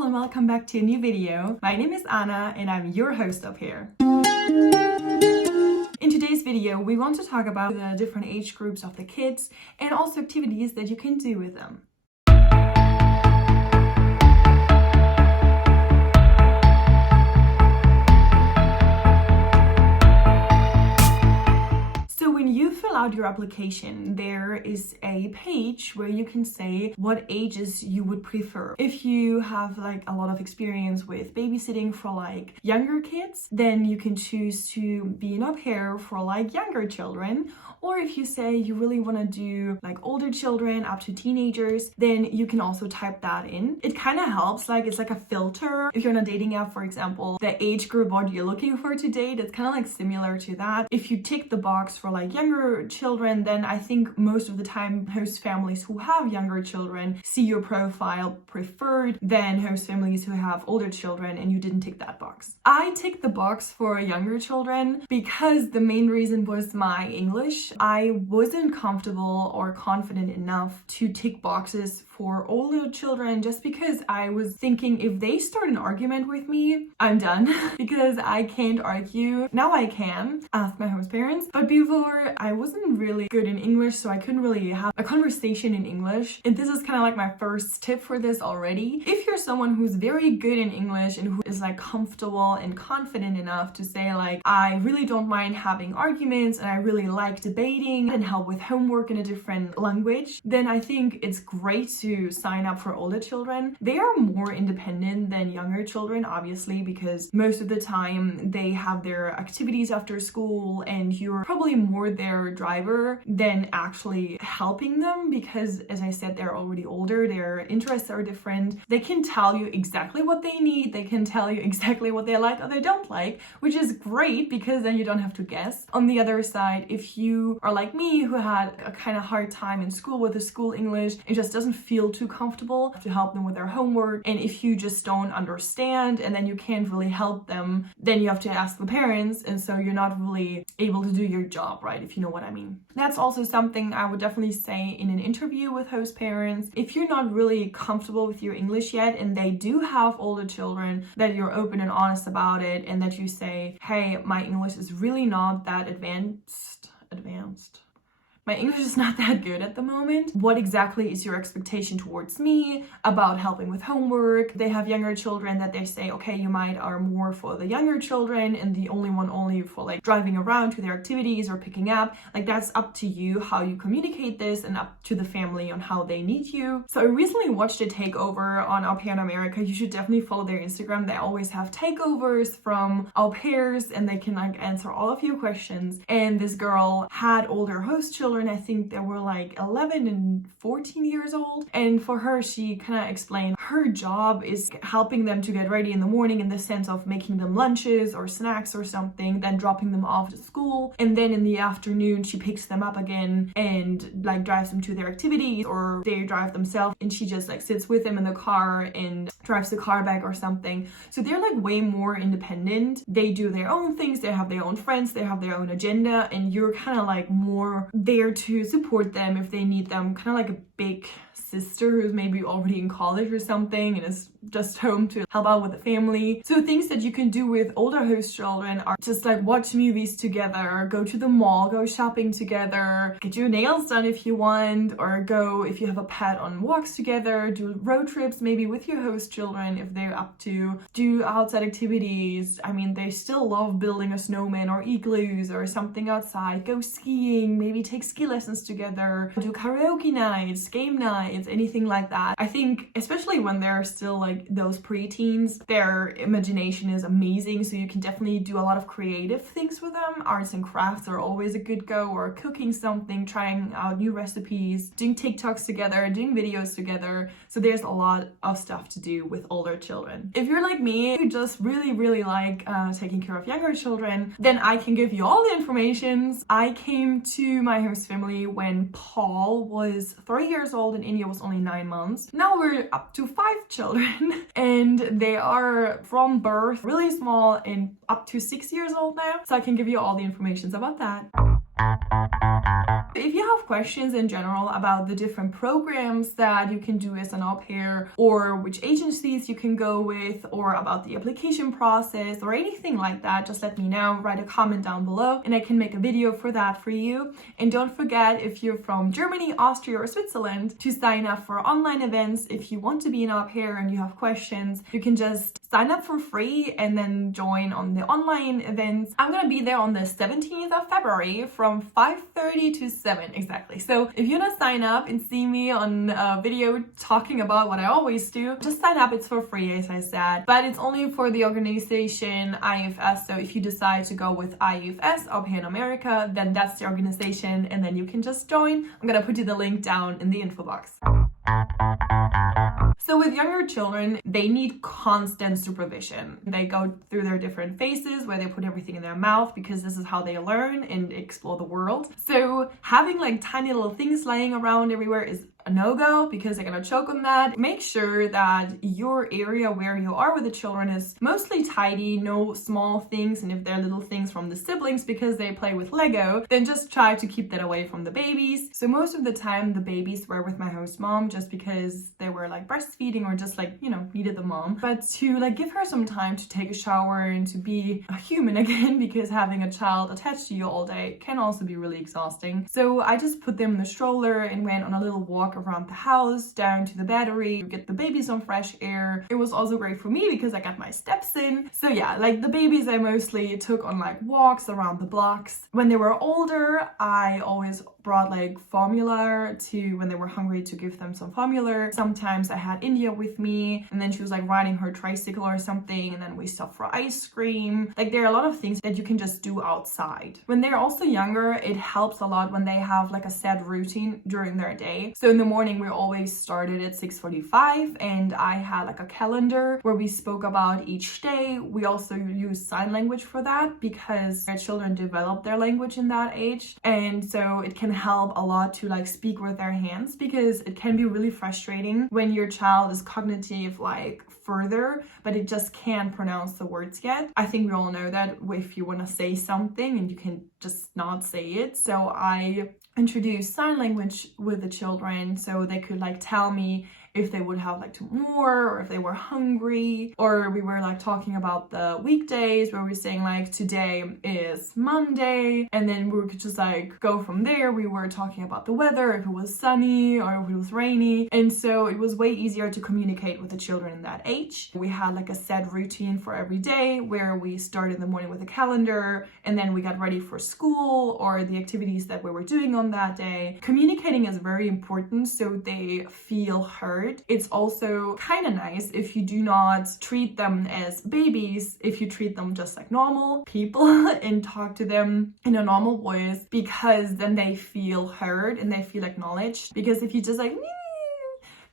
all and welcome back to a new video. My name is Anna and I'm your host up here. In today's video, we want to talk about the different age groups of the kids and also activities that you can do with them. Out your application, there is a page where you can say what ages you would prefer. If you have like a lot of experience with babysitting for like younger kids, then you can choose to be an au pair for like younger children. Or if you say you really want to do like older children up to teenagers, then you can also type that in. It kind of helps, like it's like a filter. If you're on a dating app, for example, the age group what you're looking for to date, it's kind of like similar to that. If you tick the box for like younger children, then I think most of the time host families who have younger children see your profile preferred than host families who have older children and you didn't tick that box. I ticked the box for younger children because the main reason was my English. I wasn't comfortable or confident enough to tick boxes for older children just because I was thinking if they start an argument with me, I'm done because I can't argue. Now I can ask my host parents, but before I wasn't really good in English, so I couldn't really have a conversation in English. And this is kind of like my first tip for this already. If you're someone who's very good in English and who is like comfortable and confident enough to say like, I really don't mind having arguments and I really like debating and help with homework in a different language, then I think it's great to sign up for older children. They are more independent than younger children, obviously, because most of the time they have their activities after school and you're probably more their driver than actually helping them because, as I said, they're already older, their interests are different. They can tell you exactly what they need, they can tell you exactly what they like or they don't like, which is great because then you don't have to guess. On the other side, if you are like me who had a kind of hard time in school with the school English, it just doesn't feel too comfortable to help them with their homework, and if you just don't understand and then you can't really help them, then you have to ask the parents, and so you're not really able to do your job right, if you know what I mean. That's also something I would definitely say in an interview with host parents. If you're not really comfortable with your English yet and they do have older children, that you're open and honest about it and that you say, hey, my English is really not that advanced. My English is not that good at the moment. What exactly is your expectation towards me about helping with homework? They have younger children that they say, okay, you might are more for the younger children and the only for like driving around to their activities or picking up. Like that's up to you how you communicate this and up to the family on how they need you. So I recently watched a takeover on Au Pair in America. You should definitely follow their Instagram. They always have takeovers from au pairs and they can like answer all of your questions. And this girl had older host children. I think they were like 11 and 14 years old. And for her, she kind of explained her job is helping them to get ready in the morning in the sense of making them lunches or snacks or something, then dropping them off to school. And then in the afternoon, she picks them up again and like drives them to their activities or they drive themselves. And she just like sits with them in the car and drives the car back or something. So they're like way more independent. They do their own things. They have their own friends. They have their own agenda. And you're kind of like more there to support them if they need them, kind of like a big sister who's maybe already in college or something and is just home to help out with the family. So things that you can do with older host children are just like watch movies together, go to the mall, go shopping together, get your nails done if you want, or go, if you have a pet, on walks together, do road trips maybe with your host children if they're up to, do outside activities. I mean, they still love building a snowman or igloos or something outside, go skiing, maybe take ski lessons together, do karaoke nights, game nights, anything like that. I think especially when they're still like those preteens, their imagination is amazing, so you can definitely do a lot of creative things with them. Arts and crafts are always a good go, or cooking something, trying out new recipes, doing TikToks together, doing videos together. So there's a lot of stuff to do with older children. If you're like me, you just really like taking care of younger children, then I can give you all the information. I came to my host family when Paul was 3 years old and India was only 9 months. Now we're up to 5 children and they are from birth really small and up to 6 years old now. So I can give you all the information about that. If you have questions in general about the different programs that you can do as an au pair, or which agencies you can go with, or about the application process, or anything like that, just let me know. Write a comment down below and I can make a video for that for you. And don't forget, if you're from Germany, Austria, or Switzerland, to sign up for online events. If you want to be an au pair and you have questions, you can just sign up for free and then join on the online events. I'm gonna be there on the 17th of February from 5:30 to 7 exactly. So if you want to sign up and see me on a video talking about what I always do, just sign up. It's for free, as I said, but it's only for the organization Aifs. So if you decide to go with Aifs, Au Pair in America, then that's the organization and then you can just join. I'm gonna put you the link down in the info box. So with younger children, they need constant supervision. They go through their different phases where they put everything in their mouth because this is how they learn and explore the world. So having like tiny little things laying around everywhere is a no-go because they're gonna choke on that. Make sure that your area where you are with the children is mostly tidy, no small things, and if they're little things from the siblings because they play with Lego, then just try to keep that away from the babies. So most of the time the babies were with my host mom just because they were like breastfeeding or just like, you know, needed the mom, but to like give her some time to take a shower and to be a human again, because having a child attached to you all day can also be really exhausting. So I just put them in the stroller and went on a little walk around the house, down to the battery, get the babies some fresh air. It was also great for me because I got my steps in. So yeah, like the babies I mostly took on like walks around the blocks. When they were older, I always brought like formula to, when they were hungry, to give them some formula. Sometimes I had India with me and then she was like riding her tricycle or something and then we stopped for ice cream. Like there are a lot of things that you can just do outside. When they're also younger, it helps a lot when they have like a set routine during their day. So in the morning we always started at 6:45 and I had like a calendar where we spoke about each day. We also use sign language for that because our children develop their language in that age, and so it can help a lot to like speak with their hands, because it can be really frustrating when your child is cognitive like further but it just can't pronounce the words yet. I think we all know that if you want to say something and you can just not say it. So I introduced sign language with the children so they could like tell me if they would have like more, or if they were hungry, or we were like talking about the weekdays where we're saying like today is Monday, and then we could just like go from there. We were talking about the weather, if it was sunny or if it was rainy, and so it was way easier to communicate with the children in that age. We had like a set routine for every day where we started in the morning with a calendar and then we got ready for school or the activities that we were doing on that day. Communicating is very important so they feel heard. It's also kind of nice if you do not treat them as babies, if you treat them just like normal people and talk to them in a normal voice, because then they feel heard and they feel acknowledged. Because if you just like,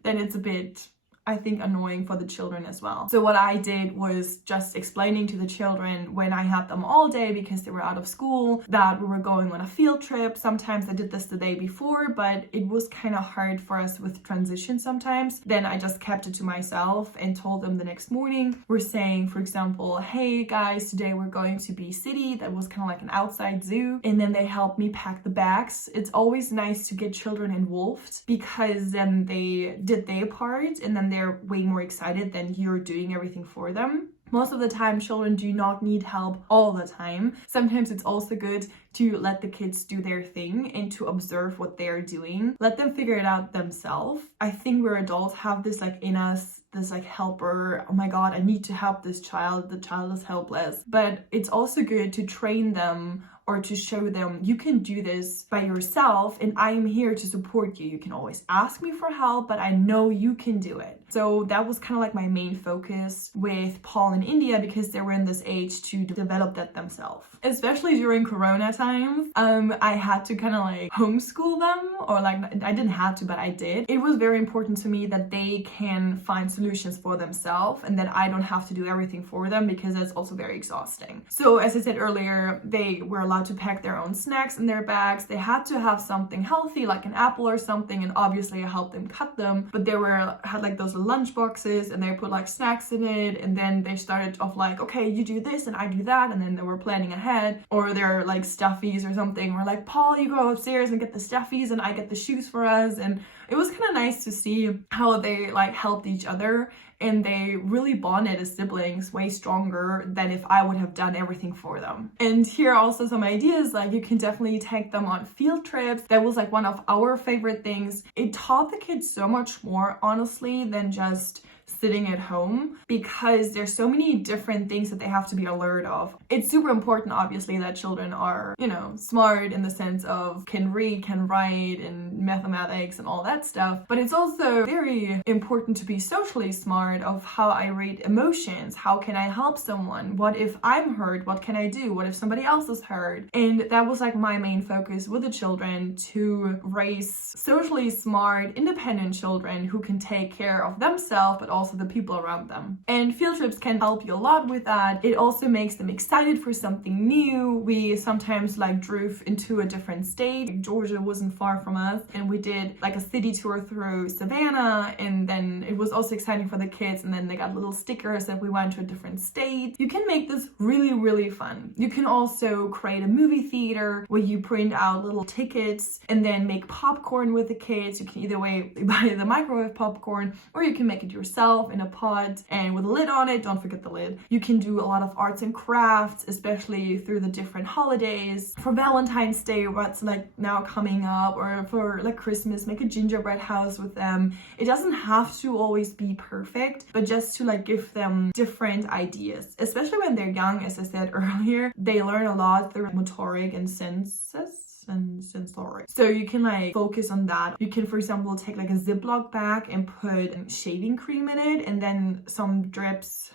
then it's a bit, I think, annoying for the children as well. So what I did was just explaining to the children when I had them all day because they were out of school that we were going on a field trip. Sometimes I did this the day before, but it was kind of hard for us with transition sometimes. Then I just kept it to myself and told them the next morning. We're saying, for example, hey guys, today we're going to Bee City. That was kind of like an outside zoo. And then they helped me pack the bags. It's always nice to get children involved because then they did their part and then they're way more excited than you're doing everything for them. Most of the time, children do not need help all the time. Sometimes it's also good to let the kids do their thing and to observe what they're doing. Let them figure it out themselves. I think we're adults have this like in us, this like helper, oh my god, I need to help this child, the child is helpless. But it's also good to train them or to show them you can do this by yourself and I am here to support you. You can always ask me for help, but I know you can do it. So that was kind of like my main focus with Paul and India because they were in this age to develop that themselves. Especially during Corona times, I had to kind of like homeschool them, or like I didn't have to, but I did. It was very important to me that they can find solutions for themselves and that I don't have to do everything for them because that's also very exhausting. So as I said earlier, they were allowed allowed to pack their own snacks in their bags. They had to have something healthy, like an apple or something, and obviously I helped them cut them. But they had like those lunch boxes, and they put like snacks in it, and then they started off like, okay, you do this and I do that, and then they were planning ahead. Or they're like stuffies or something. We're like, Paul, you go upstairs and get the stuffies, and I get the shoes for us. And it was kind of nice to see how they like helped each other, and they really bonded as siblings way stronger than if I would have done everything for them. And here are also some ideas, like you can definitely take them on field trips. That was like one of our favorite things. It taught the kids so much more, honestly, than just sitting at home, because there's so many different things that they have to be alert of. It's super important, obviously, that children are, smart in the sense of can read, can write, and mathematics and all that stuff. But it's also very important to be socially smart of how I rate emotions. How can I help someone? What if I'm hurt? What can I do? What if somebody else is hurt? And that was like my main focus with the children, to raise socially smart, independent children who can take care of themselves, but also the people around them. And field trips can help you a lot with that. It also makes them excited for something new. We sometimes like drove into a different state. Georgia wasn't far from us, and we did like a city tour through Savannah, and then it was also exciting for the kids, and then they got little stickers that we went to a different state. You can make this really, really fun. You can also create a movie theater where you print out little tickets and then make popcorn with the kids. You can either way buy the microwave popcorn, or you can make it yourself in a pot and with a lid on it. Don't forget the lid. You can do a lot of arts and crafts, especially through the different holidays. For Valentine's Day, what's like now coming up, or for like Christmas, make a gingerbread house with them. It doesn't have to always be perfect, but just to like give them different ideas, especially when they're young. As I said earlier, they learn a lot through motoric and senses and sensory. So you can like focus on that. You can, for example, take like a Ziploc bag and put shaving cream in it, and then some drops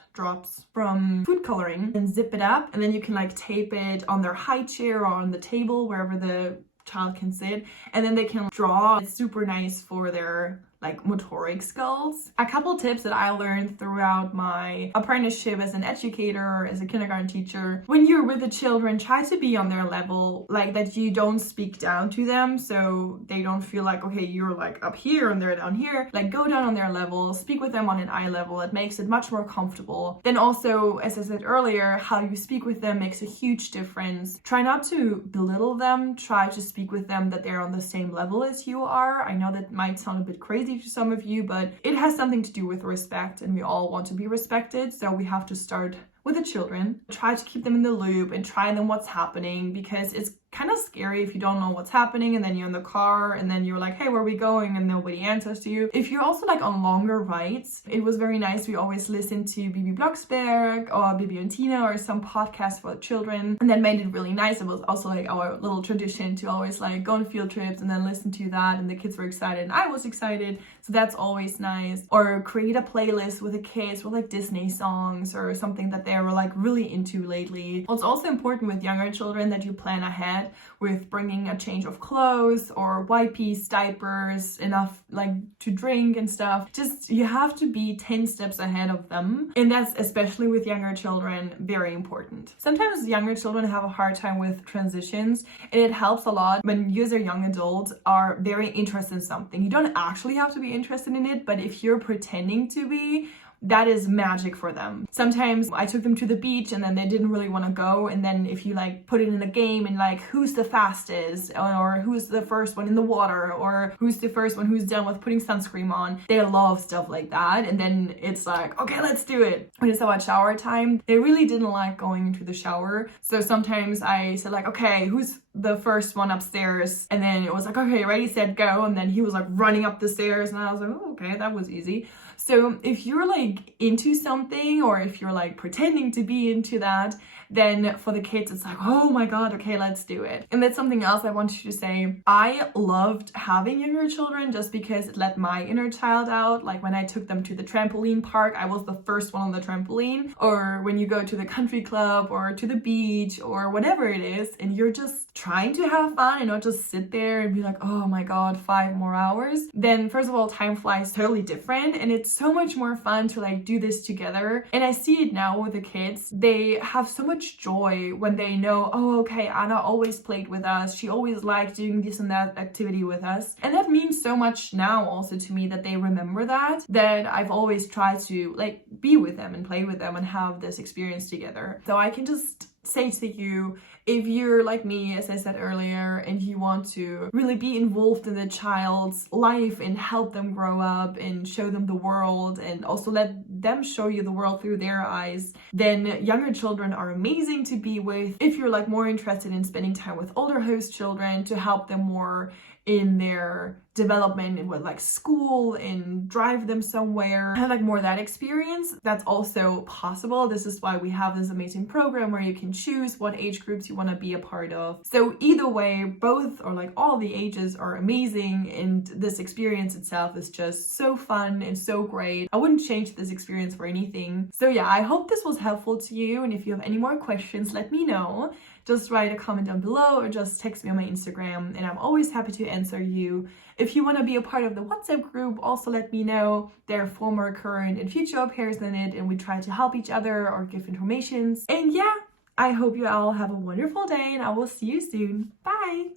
from food coloring, and zip it up, and then you can like tape it on their high chair or on the table, wherever the child can sit, and then they can draw. It's super nice for their like motoric skills. A couple tips that I learned throughout my apprenticeship as an educator or as a kindergarten teacher: when you're with the children, try to be on their level, like that you don't speak down to them, so they don't feel like, okay, you're like up here and they're down here. Like go down on their level, speak with them on an eye level. It makes it much more comfortable. Then also, as I said earlier, how you speak with them makes a huge difference. Try not to belittle them. Try to speak with them that they're on the same level as you are. I know that might sound a bit crazy to some of you, but it has something to do with respect, and we all want to be respected, so we have to start with the children. Try to keep them in the loop and try them what's happening, because it's kind of scary if you don't know what's happening, and then you're in the car and then you're like, hey, where are we going? And nobody answers to you. If you're also like on longer rides, it was very nice. We always listened to Bibi Blocksberg or Bibi und Tina or some podcast for children, and that made it really nice. It was also like our little tradition to always like go on field trips and then listen to that, and the kids were excited and I was excited, so that's always nice. Or create a playlist with the kids with like Disney songs or something that they were like really into lately. It's also important with younger children that you plan ahead with bringing a change of clothes or wipes, diapers, enough like to drink and stuff. Just you have to be 10 steps ahead of them, and that's especially with younger children very important. Sometimes younger children have a hard time with transitions, and it helps a lot when you as a young adult are very interested in something. You don't actually have to be interested in it, but if you're pretending to be, that is magic for them. Sometimes I took them to the beach and then they didn't really want to go, and then if you like put it in a game and like who's the fastest, or who's the first one in the water, or who's the first one who's done with putting sunscreen on, they love stuff like that. And then it's like, okay, let's do it. When it's about shower time, they really didn't like going into the shower, so sometimes I said like, okay, who's the first one upstairs? And then it was like, okay, ready, set, go. And then he was like running up the stairs, and I was like, oh, okay, that was easy. So if you're like into something, or if you're like pretending to be into that, then for the kids it's like, oh my god, okay, let's do it. And that's something else I wanted to say. I loved having younger children just because it let my inner child out. Like when I took them to the trampoline park, I was the first one on the trampoline. Or when you go to the country club or to the beach or whatever it is, and you're just trying to have fun and not just sit there and be like, oh my god, 5 more hours, then first of all, time flies totally different, and it's so much more fun to like do this together. And I see it now with the kids. They have so much joy when they know, oh, okay, Anna always played with us. She always liked doing this and that activity with us. And that means so much now also to me, that they remember that I've always tried to like be with them and play with them and have this experience together. So I can just say to you, if you're like me, as I said earlier, and you want to really be involved in the child's life and help them grow up and show them the world and also let them show you the world through their eyes, then younger children are amazing to be with. If you're like more interested in spending time with older host children to help them more in their development and with like school and drive them somewhere, have like more of that experience, that's also possible. This is why we have this amazing program where you can choose what age groups you want to be a part of. So either way, both or like all the ages are amazing, and this experience itself is just so fun and so great. I wouldn't change this experience for anything. So yeah, I hope this was helpful to you, and if you have any more questions, let me know. Just write a comment down below or just text me on my Instagram, and I'm always happy to answer you. If you want to be a part of the WhatsApp group, also let me know. There are former, current, and future au pairs in it, and we try to help each other or give information. And yeah, I hope you all have a wonderful day, and I will see you soon. Bye!